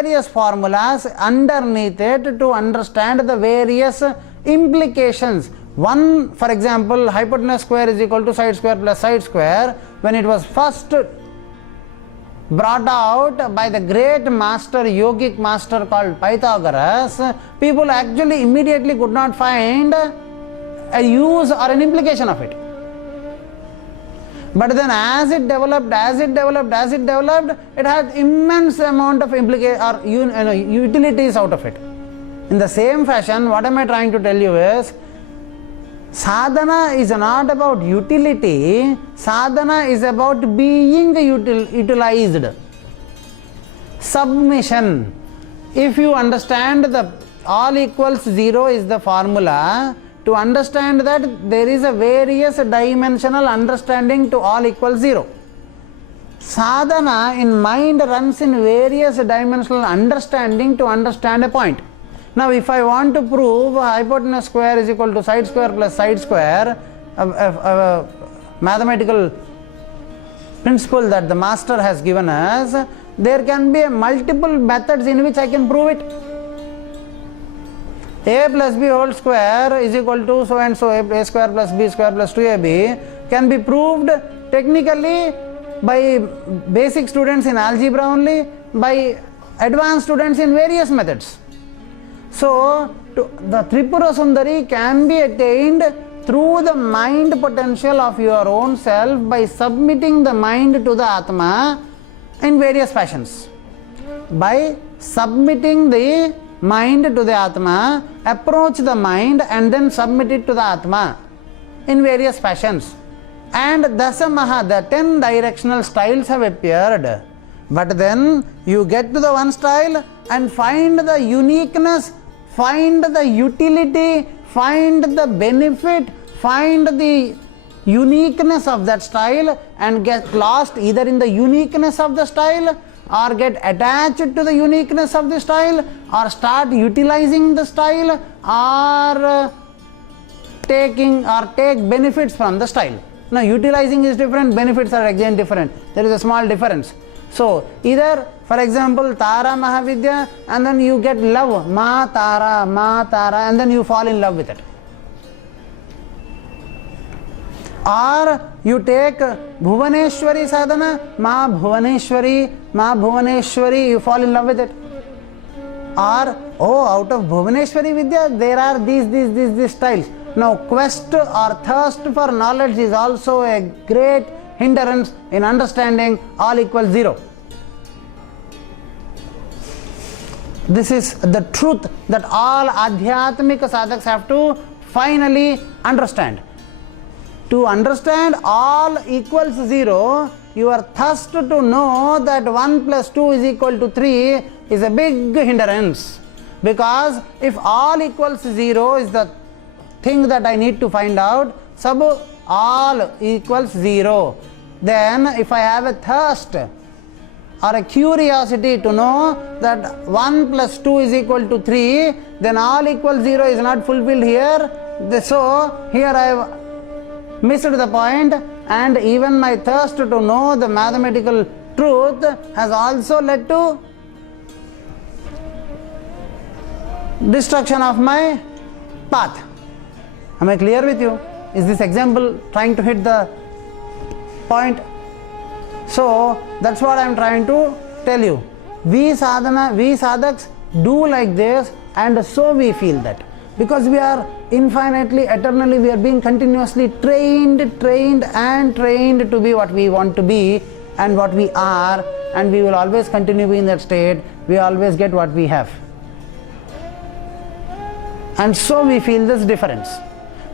various formulas underneath it to understand the various implications. One, for example, hypotenuse square is equal to side square plus side square, when it was first brought out by the great master, yogic master called Pythagoras, people actually immediately could not find a use or an implication of it. But then as it developed, it had immense amount of utilities out of it. In the same fashion, what am I trying to tell you is, sadhana is not about utility, sadhana is about being utilized. Submission. If you understand the all equals 0 is the formula, to understand that there is a various dimensional understanding to all equals 0. Sadhana in mind runs in various dimensional understanding to understand a point. Now if I want to prove hypotenuse square is equal to side square plus side square, a mathematical principle that the master has given us, there can be multiple methods in which I can prove it. A plus b whole square is equal to so and so, a square plus b square plus 2ab can be proved technically by basic students in algebra only, by advanced students in various methods. So, the Tripura Sundari can be attained through the mind potential of your own self by submitting the mind to the Atma in various fashions. By submitting the mind to the Atma, approach the mind and then submit it to the Atma in various fashions. And Dasamaha, the 10 directional styles have appeared. But then you get to the one style and find the uniqueness, find the utility, find the benefit, find the uniqueness of that style and get lost either in the uniqueness of the style or get attached to the uniqueness of the style or start utilizing the style or take benefits from the style. Now utilizing is different, benefits are again different. There is a small difference. So either, for example, Tara Mahavidya, and then you get love, Ma Tara, and then you fall in love with it. Or you take Bhuvaneshwari sadhana, Ma Bhuvaneshwari, you fall in love with it. Or, out of Bhuvaneshwari Vidya, there are these styles. Now, quest or thirst for knowledge is also a great hindrance in understanding all equals 0. This is the truth that all Adhyatmika sadhaks have to finally understand. To understand all equals 0, your thirst to know that 1 plus 2 is equal to 3 is a big hindrance. Because if all equals 0 is the thing that I need to find out, sub all equals 0. Then if I have a thirst or a curiosity to know that 1 plus 2 is equal to 3, then all equals 0 is not fulfilled here. So here I have missed the point, and even my thirst to know the mathematical truth has also led to destruction of my path. Am I clear with you? Is this example trying to hit the point? So that's what I am trying to tell you. We sadhaks do like this, and so we feel that. Because we are infinitely, eternally, we are being continuously trained to be what we want to be and what we are, and we will always continue being in that state. We always get what we have. And so we feel this difference.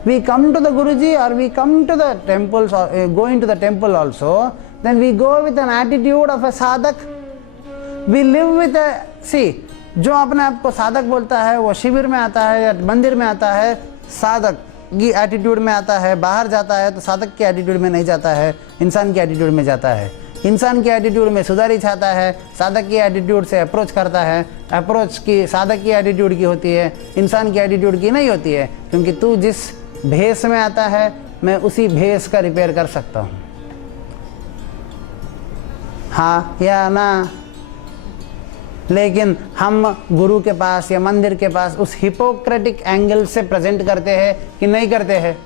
We come to the Guruji or we come to the temples or go into the temple also, then we go with an attitude of a sadhak. We live with a, see, जो अपने आप को साधक बोलता है वो शिविर में आता है या मंदिर में आता है, साधक की एटीट्यूड में आता है, बाहर जाता है तो साधक की एटीट्यूड में नहीं जाता है, इंसान की एटीट्यूड में जाता है। इंसान की एटीट्यूड में सुधारी चाहता है, साधक की एटीट्यूड से अप्रोच करता है, अप्रोच की साधक की एटीट्यूड की होती है, इंसान की एटीट्यूड की नहीं होती है, क्योंकि तू जिस भेष में आता है मैं उसी भेष का रिपेयर कर सकता हूँ। हाँ या ना? लेकिन हम गुरु के पास या मंदिर के पास उस हिपोक्रेटिक एंगल से प्रेजेंट करते हैं कि नहीं करते हैं?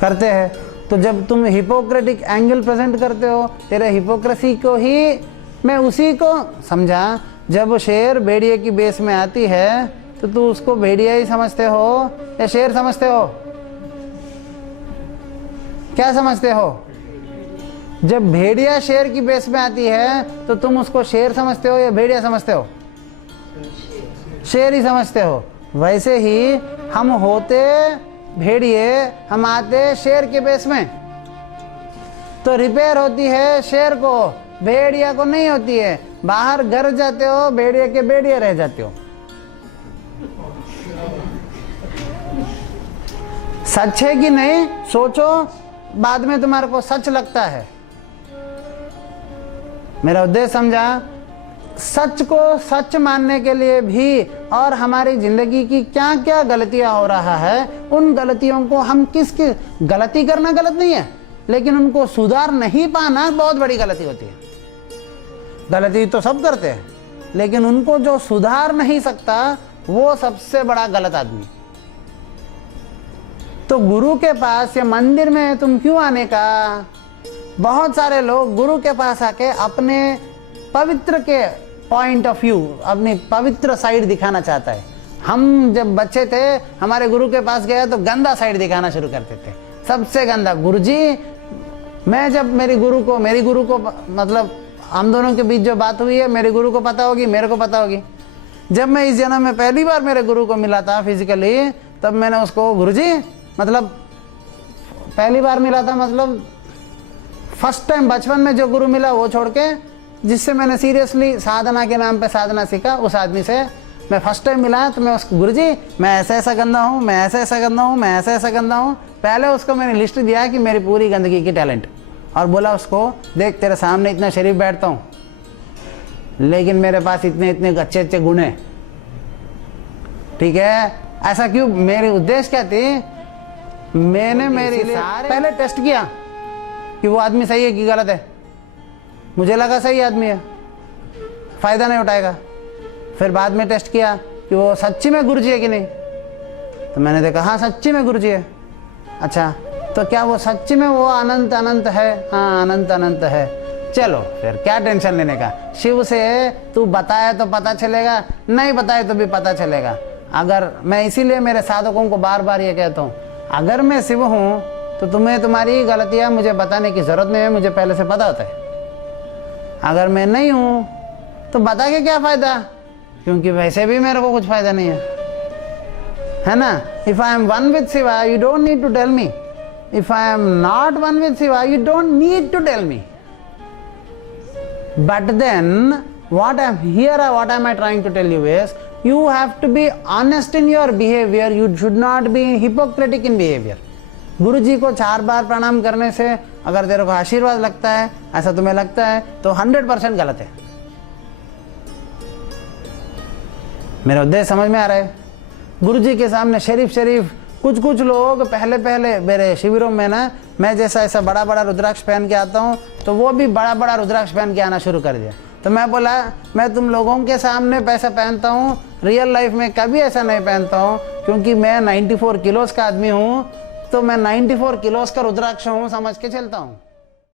करते हैं। तो जब तुम हिपोक्रेटिक एंगल प्रेजेंट करते हो, तेरे हिपोक्रेसी को ही मैं उसी को समझा, जब शेर भेड़िए की बेस में आती है तो तू उसको भेड़िया ही समझते हो या शेर समझते हो? क्या समझते हो? जब भेड़िया शेर की बेस में आती है तो तुम उसको शेर समझते हो या भेड़िया समझते हो? शेर ही समझते हो। वैसे ही हम होते भेड़िए, हम आते शेर के बेस में, तो रिपेयर होती है शेर को, भेड़िया को नहीं होती है। बाहर घर जाते हो, भेड़िया के भेड़िया रह जाते हो। सच है कि नहीं सोचो, बाद में तुम्हारे को सच लगता है। मेरा उद्देश्य समझा? सच को सच मानने के लिए भी और हमारी जिंदगी की क्या क्या गलतियां हो रहा है, उन गलतियों को हम किसकी गलती करना गलत नहीं है, लेकिन उनको सुधार नहीं पाना बहुत बड़ी गलती होती है। गलती तो सब करते हैं, लेकिन उनको जो सुधार नहीं सकता वो सबसे बड़ा गलत आदमी। तो गुरु के पास या मंदिर में तुम क्यों आने का? बहुत सारे लोग गुरु के पास आके अपने पवित्र के पॉइंट ऑफ व्यू, अपनी पवित्र साइड दिखाना चाहता है। हम जब बच्चे थे, हमारे गुरु के पास गए तो गंदा साइड दिखाना शुरू करते थे, सबसे गंदा। गुरुजी, मैं जब मेरी गुरु को मतलब हम दोनों के बीच जो बात हुई है, मेरे गुरु को पता होगी, मेरे को पता होगी। जब मैं इस जन्म में पहली बार मेरे गुरु को मिला था फिजिकली, तब मैंने उसको, गुरुजी मतलब पहली बार मिला था, मतलब फर्स्ट टाइम बचपन में जो गुरु मिला वो छोड़ के, जिससे मैंने सीरियसली साधना के नाम पे साधना सीखा, उस आदमी से मैं फर्स्ट टाइम मिला। तो मैं उसको, गुरुजी मैं ऐसा ऐसा गंदा हूँ, मैं ऐसा ऐसा गंदा हूँ, मैं ऐसा ऐसा गंदा हूँ। पहले उसको मैंने लिस्ट दिया कि मेरी पूरी गंदगी की टैलेंट, और बोला उसको, देख तेरे सामने इतना शरीफ बैठता हूँ, लेकिन मेरे पास इतने इतने अच्छे अच्छे गुण हैं, ठीक है? ऐसा क्यों? मेरी उद्देश्य क्या थी? मैंने मेरे लिए पहले टेस्ट किया कि वो आदमी सही है कि गलत है। मुझे लगा सही आदमी है, फायदा नहीं उठाएगा। फिर बाद में टेस्ट किया कि वो सच्ची में गुरुजी है कि नहीं, तो मैंने देखा हाँ सच्ची में गुरुजी है। अच्छा, तो क्या वो सच्ची में वो अनंत अनंत है? हाँ अनंत अनंत है। चलो फिर क्या टेंशन लेने का। शिव से तू बताए तो पता चलेगा, नहीं बताए तो भी पता चलेगा। अगर मैं इसीलिए मेरे साधकों को बार बार ये कहता हूँ, अगर मैं शिव हूँ तो तुम्हें तुम्हारी गलतियाँ मुझे बताने की जरूरत नहीं है, मुझे पहले से पता होता है। अगर मैं नहीं हूँ तो बता के क्या फायदा, क्योंकि वैसे भी मेरे को कुछ फायदा नहीं है ना? If I am one with Shiva you don't need to tell me, if I am not one with Shiva you don't need to tell me. But then what am I trying to tell you is, you have to be honest in your behavior, you should not be hypocritic in behavior. गुरु जी को 4 बार प्रणाम करने से अगर तेरे को आशीर्वाद लगता है, ऐसा तुम्हें लगता है, तो 100% गलत है। मेरा उद्देश्य समझ में आ रहा है? गुरु जी के सामने शरीफ कुछ लोग पहले मेरे शिविरों में ना, मैं जैसा ऐसा बड़ा रुद्राक्ष पहन के आता हूँ, तो वो भी बड़ा रुद्राक्ष पहन के आना शुरू कर दिया। तो मैं बोला, मैं तुम लोगों के सामने पैसा पहनता हूँ, रियल लाइफ में कभी ऐसा नहीं पहनता हूँ, क्योंकि मैं 94 किलोस का आदमी हूँ, तो मैं 94 किलोस का रुद्राक्ष हूँ समझ के चलता हूँ।